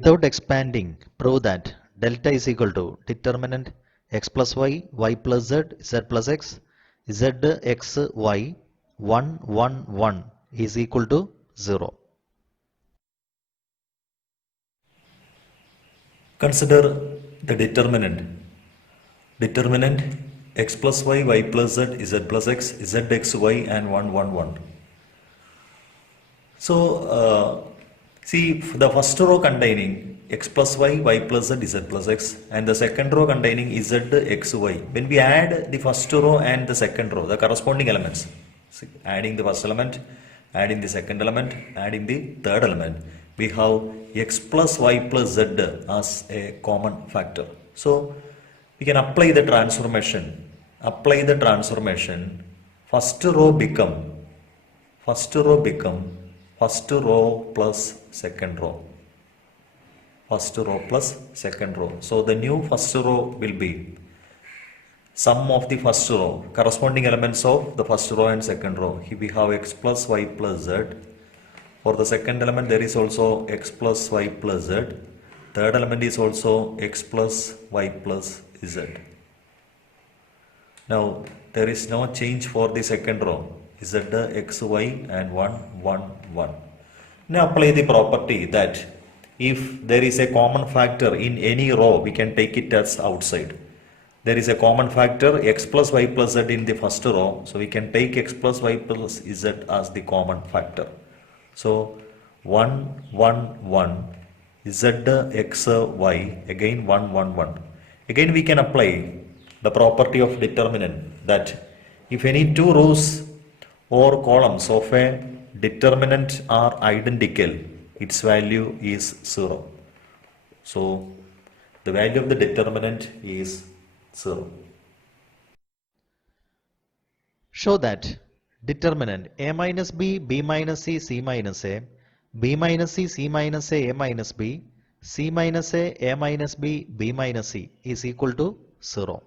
Without expanding, prove that delta is equal to determinant x plus y plus z, z plus x, z x y 1 1 1 is equal to 0. Consider the determinant. Determinant x plus y plus z plus x, zx, y and 1 1 1. So, see the first row containing x plus y plus z plus x, and the second row containing z, x, y. When we add the first row and the second row, the corresponding elements, see, adding the first element, adding the second element, adding the third element, we have x plus y plus z as a common factor. So, we can apply the transformation. First row become first row plus second row. So the new first row will be sum of the first row, corresponding elements of the first row and second row. Here we have x plus y plus z. For the second element there is also x plus y plus z. Third element is also x plus y plus z. Now there is no change for the second row, z, x, y and 1 1 1. Now apply the property that if there is a common factor in any row, we can take it as outside. There is a common factor x plus y plus z in the first row, so we can take x plus y plus z as the common factor. So 1 1 1 z, x, y, again 1 1 1. Again we can apply the property of determinant that if any two rows or columns of a determinant are identical, its value is 0. So the value of the determinant is 0. Show that determinant a minus b, b minus c, c minus a, b minus c, c minus a minus b, c minus a minus b, b minus c is equal to 0.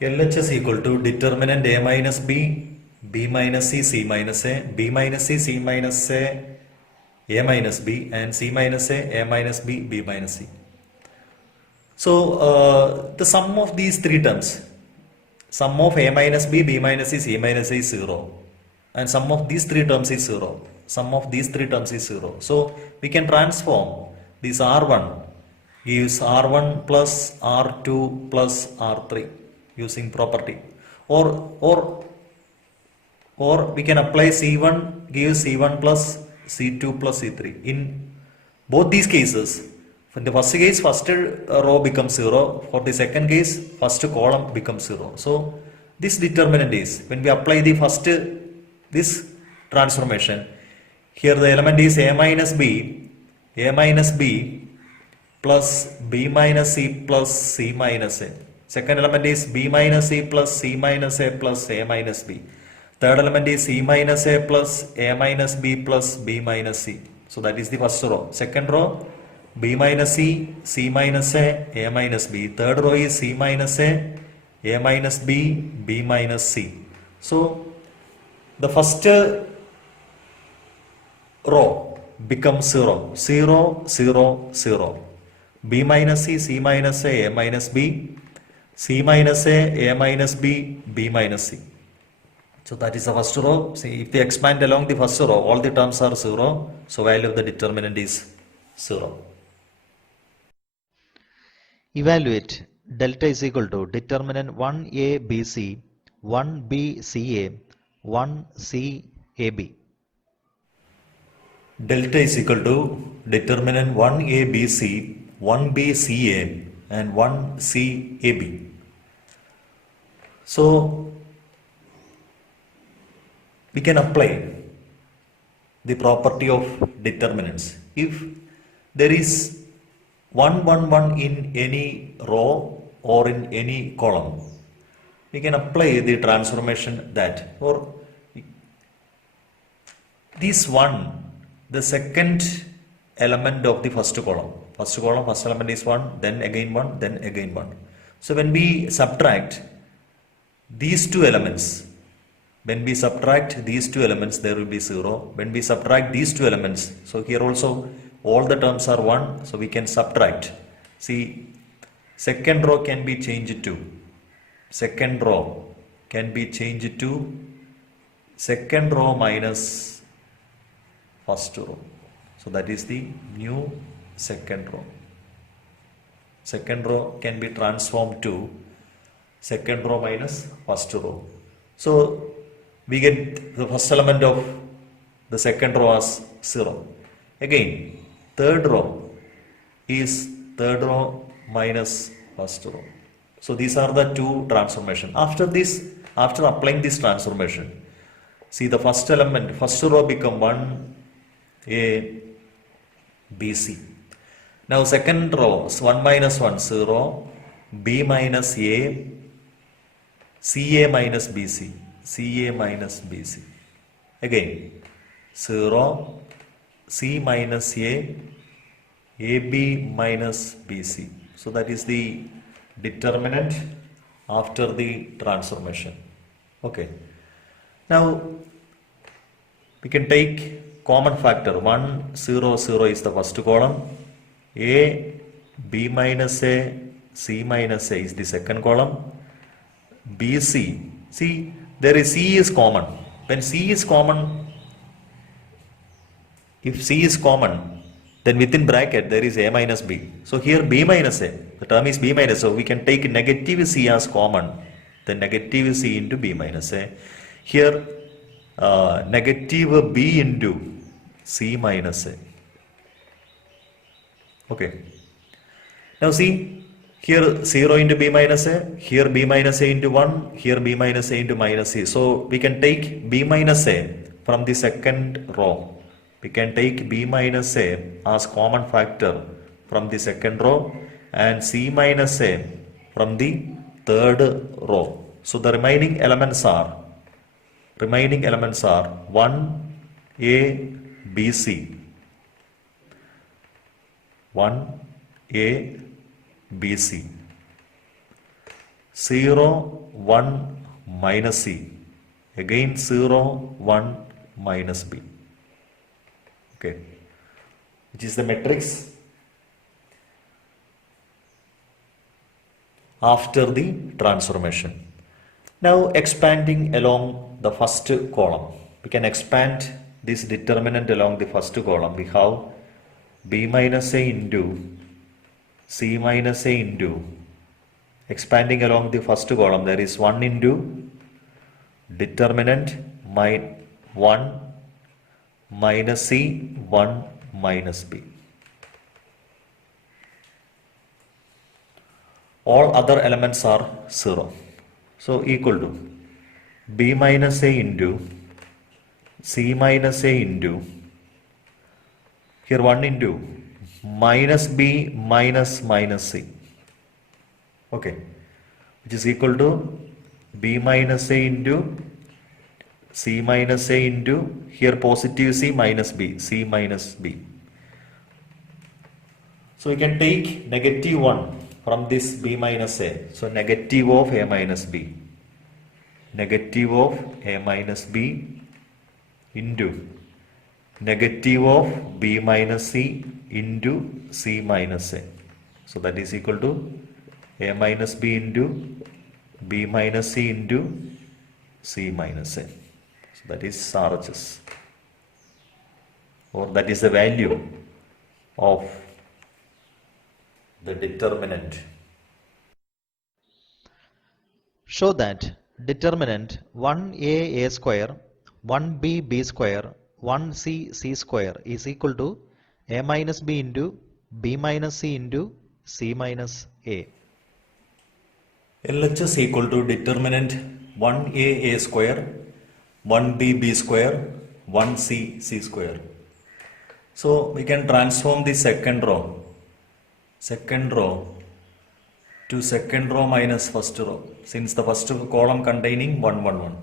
LHS equal to determinant a minus b, b minus c, c minus a, b minus c, c minus a minus b, and c minus a minus b, b minus c. So the sum of these three terms, sum of a minus b, b minus c, c minus a is 0, and sum of these three terms is 0. So we can transform this R1 gives R1 plus R2 plus R3 using property, or we can apply C1 gives C1 plus C2 plus C3. In both these cases, in the first case, first row becomes 0. For the second case, first column becomes 0. So this determinant is, when we apply the first this transformation, here the element is a minus b plus b minus c plus c minus a. Second element is b minus c plus c minus a plus a minus b. Third element is c minus a plus a minus b plus b minus c. So that is the first row. Second row, b minus c, c minus a minus b. Third row is c minus a minus b, b minus c. So the first row becomes 0, 0, 0, 0. B minus c, c minus a minus b, c minus a minus b, b minus c. So that is the first row. See, if they expand along the first row, all the terms are 0. So value of the determinant is 0. Evaluate delta is equal to determinant 1a bc, 1b ca, 1c ab. Delta is equal to determinant 1a bc, 1b ca and 1c ab. So we can apply the property of determinants. If there is 1 1 1 in any row or in any column, we can apply the transformation that, or this 1, the second element of the first column. First element is 1, then again 1, then again 1. So when we subtract these two elements, When we subtract these two elements, there will be 0. When we subtract these two elements, so here also all the terms are 1, so we can subtract. See, second row can be changed to, second row can be changed to second row minus first row. So that is the new second row. Second row can be transformed to second row minus first row. So we get the first element of the second row as 0. Again, third row is third row minus first row. So these are the two transformations. After applying this transformation, see the first element, first row become 1a bc. Now second row is 1 minus 1 0, b minus a, ca minus bc, ca minus bc. Again 0, c minus a, ab minus bc. So that is the determinant after the transformation. Okay. Now we can take common factor 1 0 0 is the first column, a b minus a c minus a is the second column, bc. See, there is c is common. When c is common, if c is common, then within bracket there is a minus b. So here b minus a, the term is b minus, so we can take negative c as common, then negative c into b minus a. Here negative b into c minus a. Okay. Now see, here 0 into b minus a, here b minus a into 1, here b minus a into minus a. So we can take b minus a from the second row. We can take b minus a as common factor from the second row and c minus a from the third row. So the remaining elements are 1a bc, 1a bc, 0 1 minus c, again 0 1 minus b. Okay, which is the matrix after the transformation. Now expanding along the first column, we can expand this determinant along the first column. We have b minus a into c minus a into, expanding along the first column, there is 1 into determinant 1 minus c, 1 minus b. All other elements are 0. So equal to b minus a into c minus a into, here 1 into minus b minus minus c. Okay, which is equal to b minus a into c minus a into, here positive c minus b, c minus b. So we can take negative 1 from this b minus a. So negative of a minus b, negative of a minus b into negative of b minus c into c minus a. So that is equal to a minus b into b minus c into c minus a. So that is RHS, or that is the value of the determinant. Show that determinant 1a a square, 1b b square, 1c c square is equal to a minus b into b minus c into c minus a. LHS equal to determinant 1a a square, 1b b square, 1c c square. So we can transform the second row to second row minus first row, since the first column containing 1 1 1.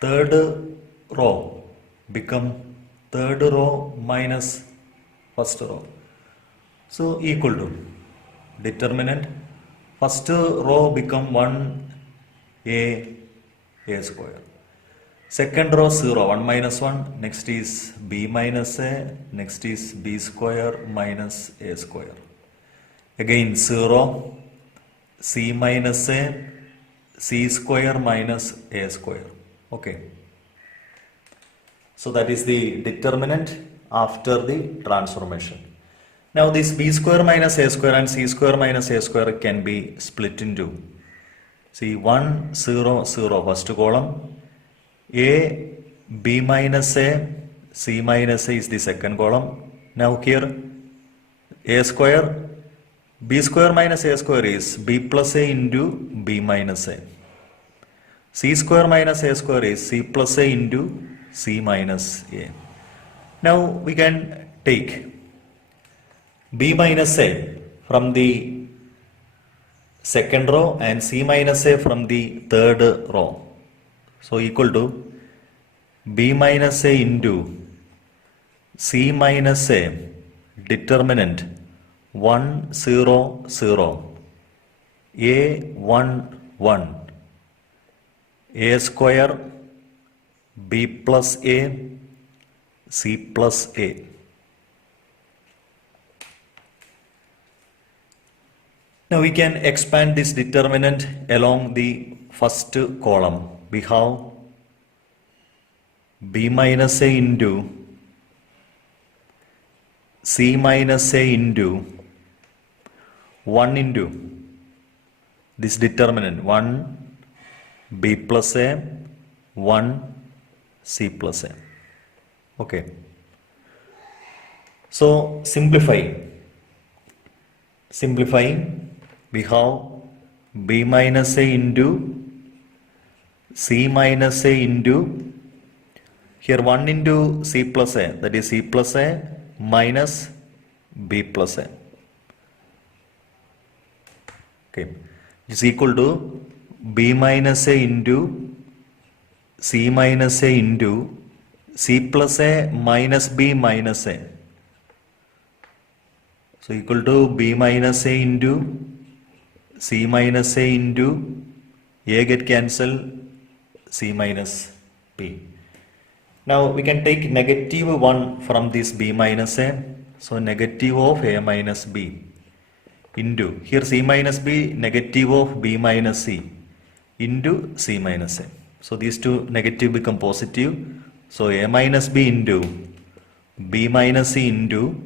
Third row become third row minus first row. So equal to determinant first row become 1a square. Second row 0, 1 minus 1, next is b minus a, next is b square minus a square. Again 0, c minus a, c square minus a square. Okay. So that is the determinant after the transformation. Now this b square minus a square and c square minus a square can be split into, see, 1, 0, 0, first column, a, b minus a, c minus a is the second column. Now here a square, b square minus a square is b plus a into b minus a. C square minus a square is c plus a into c minus a. Now we can take b minus a from the second row and c minus a from the third row. So equal to b minus a into c minus a determinant 1, 0, 0, a 1, 1, a square, b plus a, c plus a. Now we can expand this determinant along the first column. We have b minus a into c minus a into 1 into this determinant 1 b plus a 1 c plus a. Okay. So simplifying, we have b minus a into c minus a into, here 1 into c plus a, that is c plus a minus b plus a. Okay, is equal to b minus a into c minus a into c plus a minus b minus a. So equal to b minus a into c minus a into a get cancel, c minus b. Now we can take negative 1 from this b minus a. So negative of a minus b into, here c minus b, negative of b minus c into c minus a. So these two negative become positive. So a minus b into b minus c into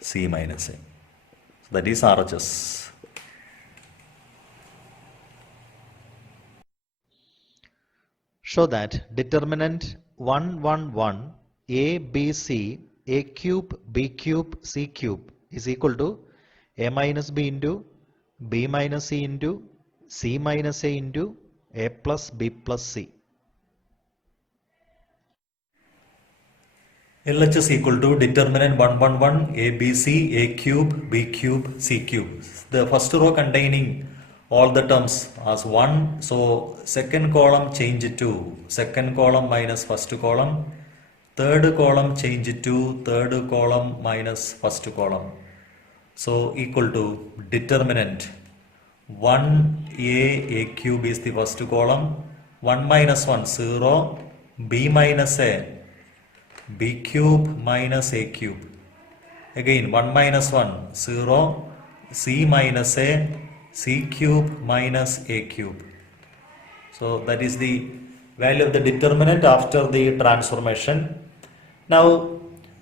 c minus a. So that is RHS. Show that determinant 1, 1, 1, a, b, c, a cube, b cube, c cube is equal to a minus b into b minus c into c minus a into a plus b plus c. LHS equal to determinant 1, 1, 1, a, b, c, a cube, b cube, c cube. The first row containing all the terms as 1. So second column change to second column minus first column. Third column change to third column minus first column. So equal to determinant 1a cube is the first column. 1 minus 1 0. B minus a, b cube minus a cube. Again 1 minus 1 0. C minus a, c cube minus a cube. So that is the value of the determinant after the transformation. Now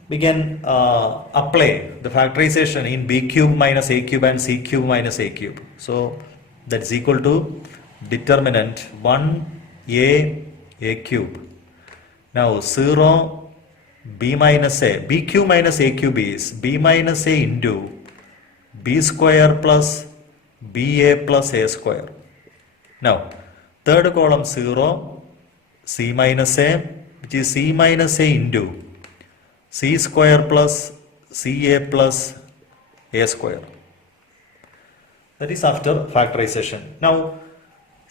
we can apply the factorization in b cube minus a cube and c cube minus a cube. So that is equal to determinant 1a cube. Now 0 b minus a, b cube minus a cube is b minus a into b square plus ba plus a square. Now third column 0 c minus a, which is c minus a into c square plus ca plus a square. That is after factorization. Now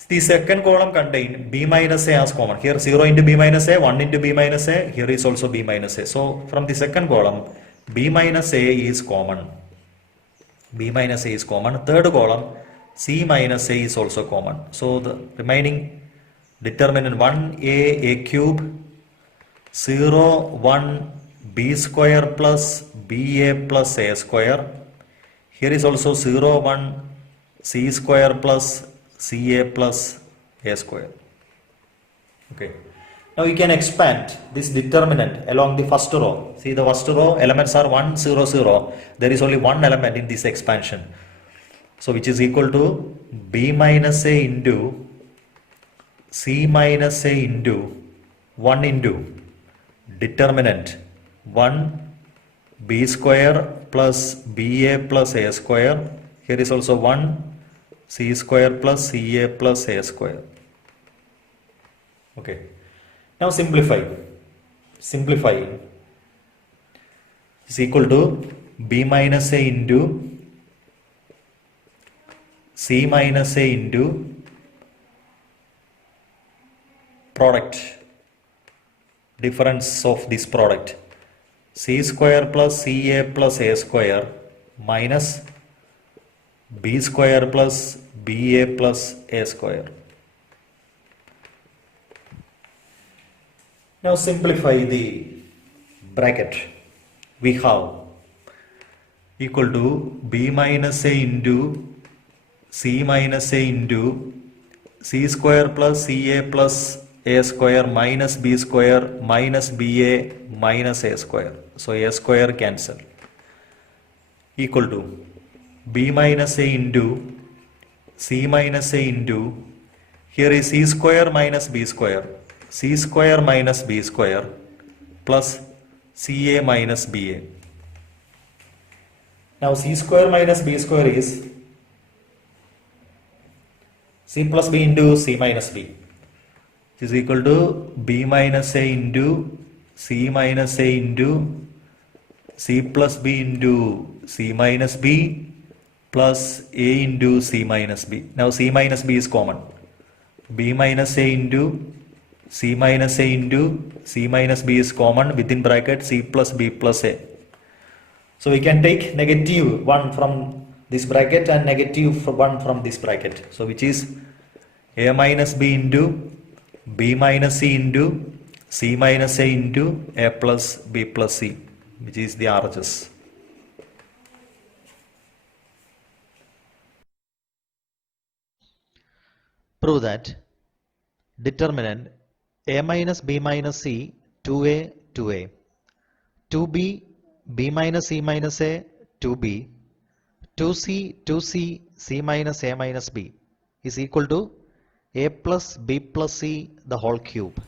the second column contain b minus a as common. Here 0 into b minus a, 1 into b minus a, here is also b minus a. So from the second column b minus a is common. B minus a is common. Third column c minus a is also common. So the remaining Determinant 1a cube, 0, 1 b square plus ba plus a square. Here is also 0, 1 c square plus ca plus a square. Okay. Now you can expand this determinant along the first row. See, the first row elements are 1, 0, 0. There is only one element in this expansion. So which is equal to b minus a into c minus a into 1 into determinant 1 b square plus ba plus a square. Here is also 1 c square plus ca plus a square. Okay. Now simplify. Simplify is equal to b minus a into c minus a into product, difference of this product, c square plus ca plus a square minus b square plus ba plus a square. Now simplify the bracket. We have equal to b minus a into c minus a into c square plus ca plus a square minus b square minus ba minus a square. So a square cancel. Equal to b minus a into c minus a into, here is c square minus b square, c square minus b square plus ca minus ba. Now c square minus b square is c plus b into c minus b, which is equal to b minus a into c minus a into c plus b into c minus b plus a into c minus b. Now c minus b is common. b minus a into c minus a into c minus b is common, within bracket c plus b plus a. So we can take negative 1 from this bracket and negative 1 from this bracket. So which is a minus b into b minus c into c minus a into a plus b plus c, which is the RHS. Prove that determinant a minus b minus c 2a 2a, 2b b minus c minus a 2b, 2c 2c c minus a minus b is equal to a plus b plus c the whole cube.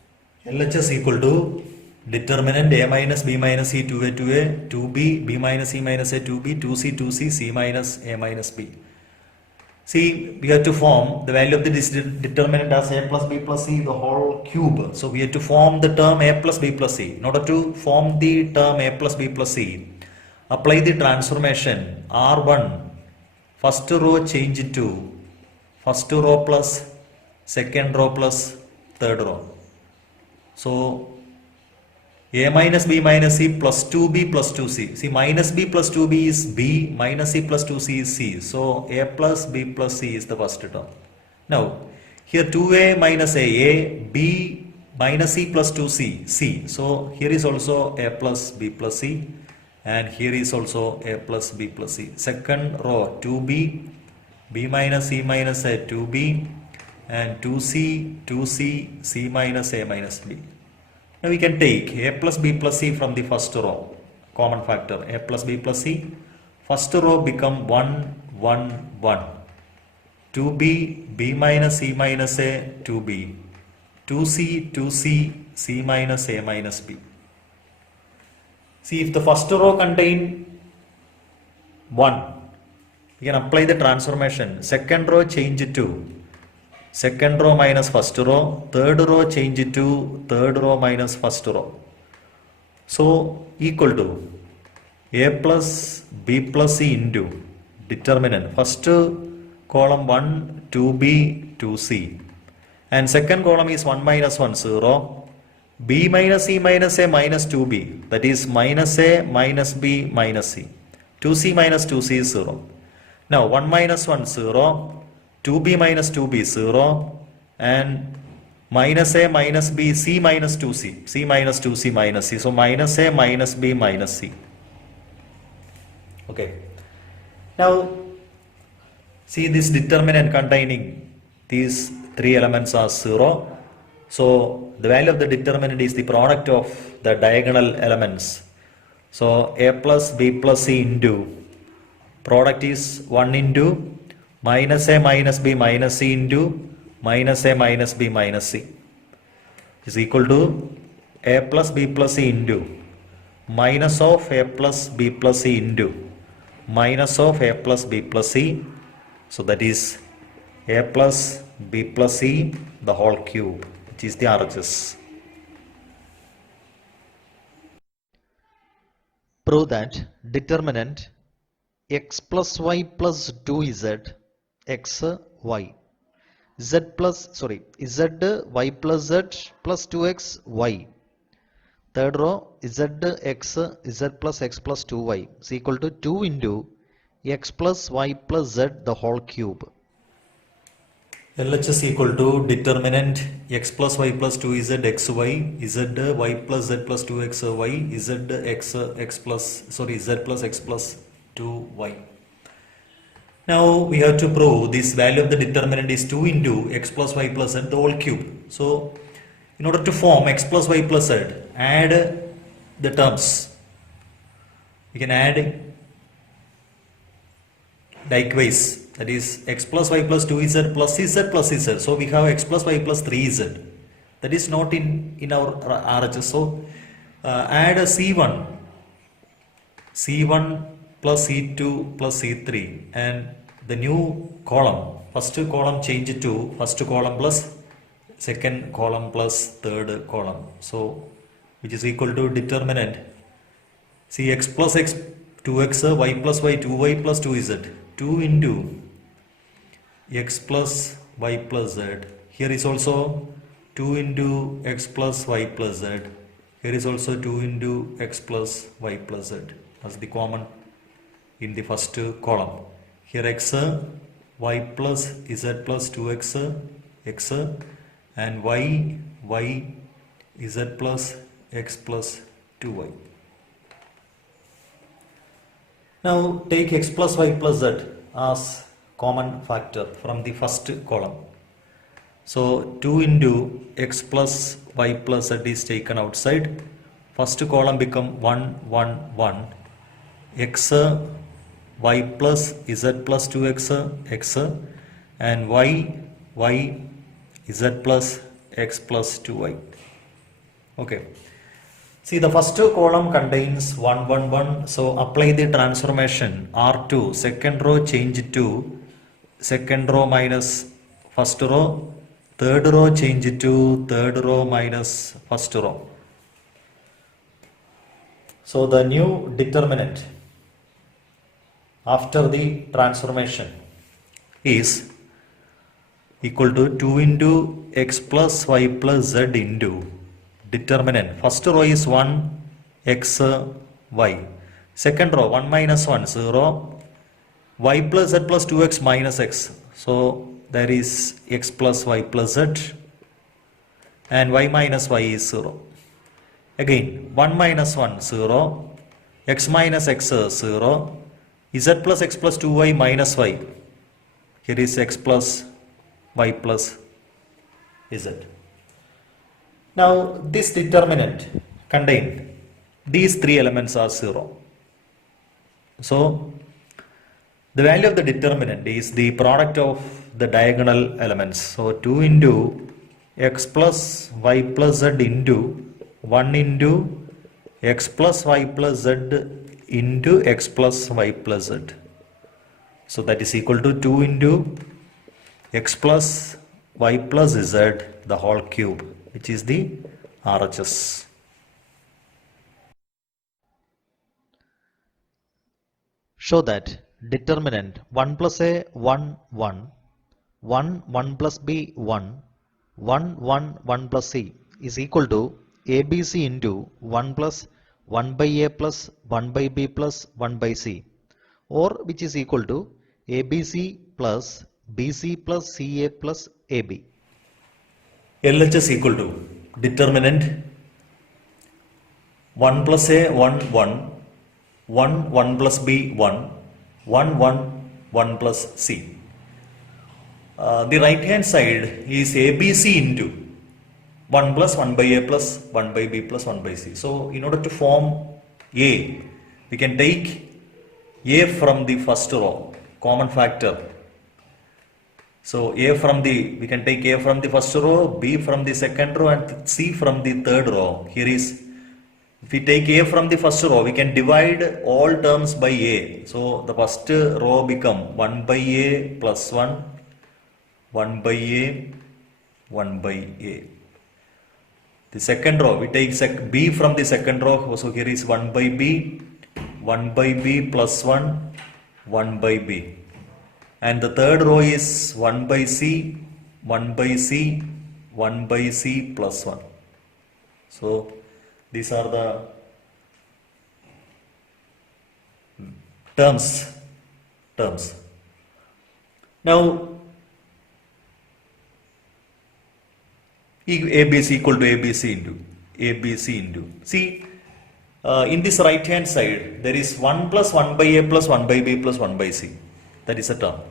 LHS equal to determinant a minus b minus c 2a 2a, 2b b minus c minus a 2b, 2c 2c c minus a minus b. See, we have to form the value of the determinant as a plus b plus c the whole cube. So we have to form the term a plus b plus c. In order to form the term a plus b plus c, apply the transformation R1, first row change it to first row plus second row plus third row. So a minus b minus c plus 2b plus 2c. See, minus b plus 2b is b, minus c plus 2c is c. So a plus b plus c is the first term. Now, here 2a minus a, b minus c plus 2c, c. So here is also a plus b plus c, and here is also a plus b plus c. Second row 2b, b minus c minus a 2b, and 2c, 2c, c minus a minus b. Now we can take a plus b plus c from the first row, common factor, a plus b plus c. First row become 1, 1, 1. 2b, b minus c minus a, 2b. 2c, 2c, c minus a minus b. See, if the first row contain 1, we can apply the transformation. Second row change it to second row minus first row, third row change it to third row minus first row. So equal to a plus b plus c into determinant. First column 1, 2b, 2c. And second column is 1 minus 1, 0. b minus c minus a minus 2b. That is minus a minus b minus c. 2c minus 2c is 0. Now 1 minus 1, 0. 2b minus 2b 0, and minus a minus b, c minus 2c, c minus 2c minus c. So minus a minus b minus c. Okay. Now see this determinant containing these three elements are 0. So the value of the determinant is the product of the diagonal elements. So a plus b plus c into product is 1 into minus a minus b minus c into minus a minus b minus c is equal to a plus b plus c into minus of a plus b plus c into minus of a plus b plus c. So that is a plus b plus c the whole cube, which is the RHS. Prove that determinant x plus y plus 2z x y z y plus z plus 2x y. Third row z plus x plus 2y is equal to 2 into x plus y plus z the whole cube. LHS equal to determinant x plus y plus 2z xy, z y plus z plus 2xy, z plus x plus 2y. Now we have to prove this value of the determinant is 2 into x plus y plus z the whole cube. So in order to form x plus y plus z, add the terms. We can add likewise, that is x plus y plus 2z plus z plus z. So we have x plus y plus 3z. That is not in our RHS. So add a c1 plus c2 plus c3, and the new column, first column change it to first column plus second column plus third column. So which is equal to determinant see x plus x 2x, y plus y 2y plus 2z, 2 into x plus y plus z. Here is also 2 into x plus y plus z. Here is also 2 into x plus y plus z as the common in the first column. Here x, y plus z plus 2x, x, and y, z plus x plus 2y. Now take x plus y plus z as common factor from the first column. So 2 into x plus y plus z is taken outside. First column become 1, 1, 1. X, y plus z plus 2x, x, and y, z plus x plus 2y. Okay. See, the first column contains 1, 1, 1. So apply the transformation R2. Second row change it to second row minus first row. Third row change it to third row minus first row. So the new determinant after the transformation is equal to 2 into x plus y plus z into determinant. First row is 1 x y. Second row 1 minus 1 0 y plus z plus 2x minus x. So there is x plus y plus z, and y minus y is 0. Again 1 minus 1 0, x minus x 0, z plus x plus 2y minus y. Here is x plus y plus z. Now this determinant contain these three elements are 0. So the value of the determinant is the product of the diagonal elements. So 2 into x plus y plus z into 1 into x plus y plus z into x plus y plus z. So that is equal to 2 into x plus y plus z the whole cube, which is the RHS. Show that determinant 1 plus a 1 1, 1 1 plus b 1, 1 1 1 plus c is equal to abc into 1 plus 1 by a plus 1 by b plus 1 by c, or which is equal to abc plus bc plus ca plus ab. LHS equal to determinant 1 plus A 1 1 1 1 plus B 1 1 1 1 plus C. The right hand side is ABC into 1 plus 1 by A plus 1 by B plus 1 by C. So in order to form A, we can take A from the first row, common factor. So we can take A from the first row, B from the second row and C from the third row. Here is, if we take A from the first row, we can divide all terms by A. So the first row become 1 by A plus 1, 1 by A, 1 by A. The second row, we take B from the second row, so here is 1 by B, 1 by B plus 1, 1 by B. And the third row is 1 by C, 1 by C, 1 by C plus 1. So these are the terms. Now ABC equal to ABC into. See, in this right hand side, there is 1 plus 1 by A plus 1 by B plus 1 by C. That is a term.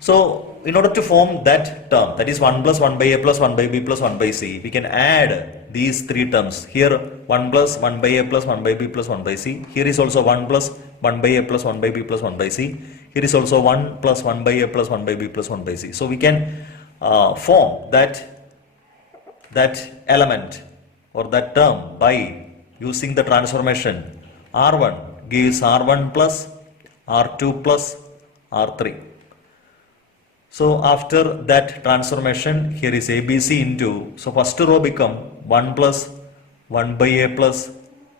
So, in order to form that term, that is 1 plus 1 by A plus 1 by B plus 1 by C, we can add these three terms. Here, 1 plus 1 by A plus 1 by B plus 1 by C. Here is also 1 plus 1 by A plus 1 by B plus 1 by C. Here is also 1 plus 1 by A plus 1 by B plus 1 by C. So, we can form that element or that term by using the transformation. R1 gives R1 plus R2 plus R3. So after that transformation, here is ABC into, so first row become 1 plus 1 by A plus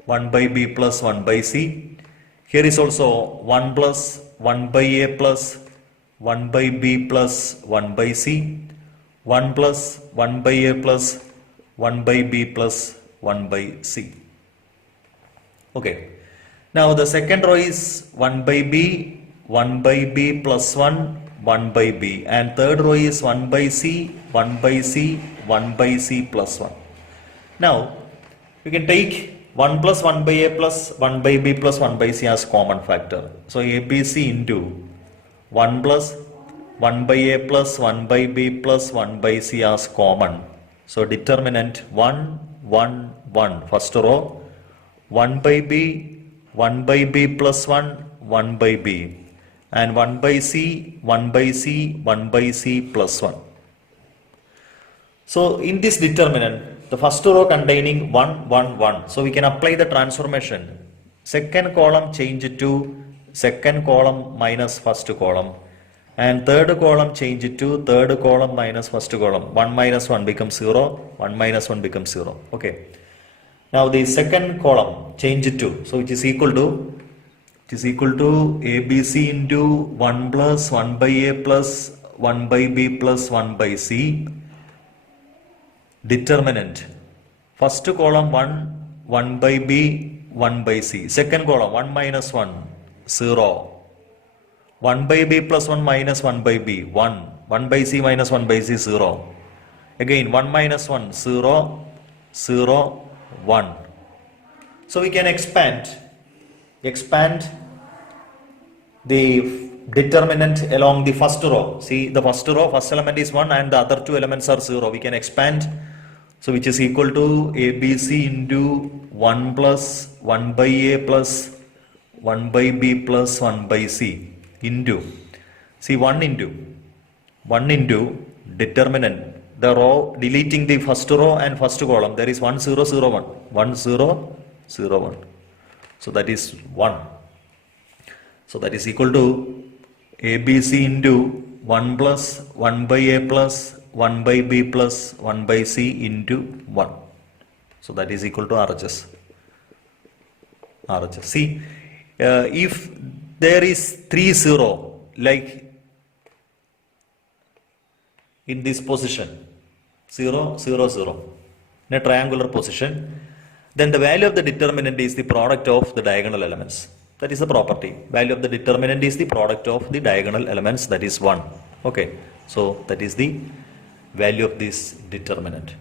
1 by B plus 1 by C. Here is also 1 plus 1 by A plus 1 by B plus 1 by C. 1 plus 1 by A plus 1 by B plus 1 by C. Okay. Now the second row is 1 by B, 1 by B plus 1, 1 by B, and third row is 1 by C, 1 by C, 1 by C plus 1. Now we can take 1 plus 1 by A plus 1 by B plus 1 by C as common factor. So ABC into 1 plus 1 by A plus 1 by B plus 1 by C as common. So determinant 1, 1, 1, first row, 1 by B, 1 by B plus 1, 1 by B, and 1 by C, 1 by C, 1 by C plus 1. So in this determinant, the first row containing 1, 1, 1. So we can apply the transformation. Second column change it to second column minus first column. And third column change it to third column minus first column. 1 minus 1 becomes 0, 1 minus 1 becomes 0. Okay. Now the second column change it to, so it is equal to ABC into 1 plus 1 by A plus 1 by B plus 1 by C. Determinant, first column 1, 1 by B, 1 by C. Second column 1 minus 1, 0. 1 by B plus 1 minus 1 by B, 1. 1 by C minus 1 by C, 0. Again 1 minus 1, 0, 0, 1. So we can expand the determinant along the first row. See, the first row, first element is 1 and the other two elements are 0. We can expand, so which is equal to ABC into 1 plus 1 by A plus 1 by B plus 1 by C into, see, 1 into determinant, the row, deleting the first row and first column, there is 1 0 0 1, 1 0 0 1. So that is 1. So that is equal to ABC into 1 plus 1 by A plus 1 by B plus 1 by C into 1. So that is equal to RHS. See, if there is 3 0 like in this position 0 0 0 in a triangular position, then the value of the determinant is the product of the diagonal elements. That is the property. Value of the determinant is the product of the diagonal elements, that is 1. Okay, so that is the value of this determinant.